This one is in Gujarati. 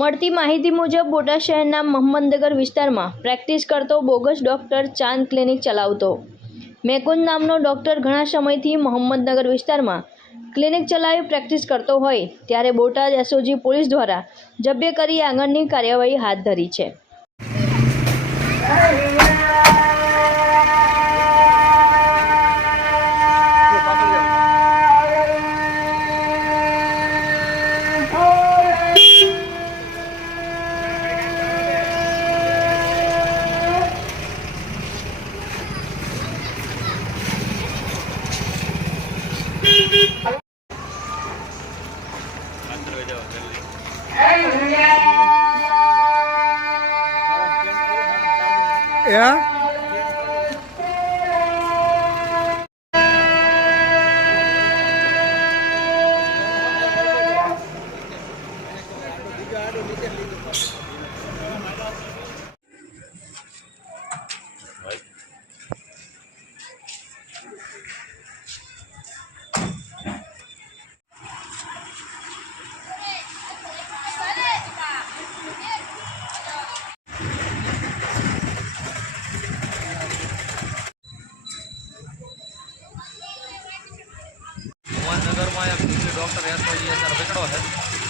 મળતી માહિતી મુજબ, બોટાદ શહેરના મહમ્મદનગર વિસ્તારમાં પ્રેક્ટિસ કરતો બોગસ ડૉક્ટર ચાંદ ક્લિનિક ચલાવતો. મેકુંદ નામનો ડૉક્ટર ઘણા સમયથી મહમ્મદનગર વિસ્તારમાં ક્લિનિક ચલાવી પ્રેક્ટિસ કરતો હોય, ત્યારે બોટાદ એસઓજી પોલીસ દ્વારા જબ્બે કરી આગળની કાર્યવાહી હાથ ધરી છે. Yeah? ભગવાનનગરમાં એક દીકરી ડૉક્ટર એસઓજી અત્યારે પકડો છે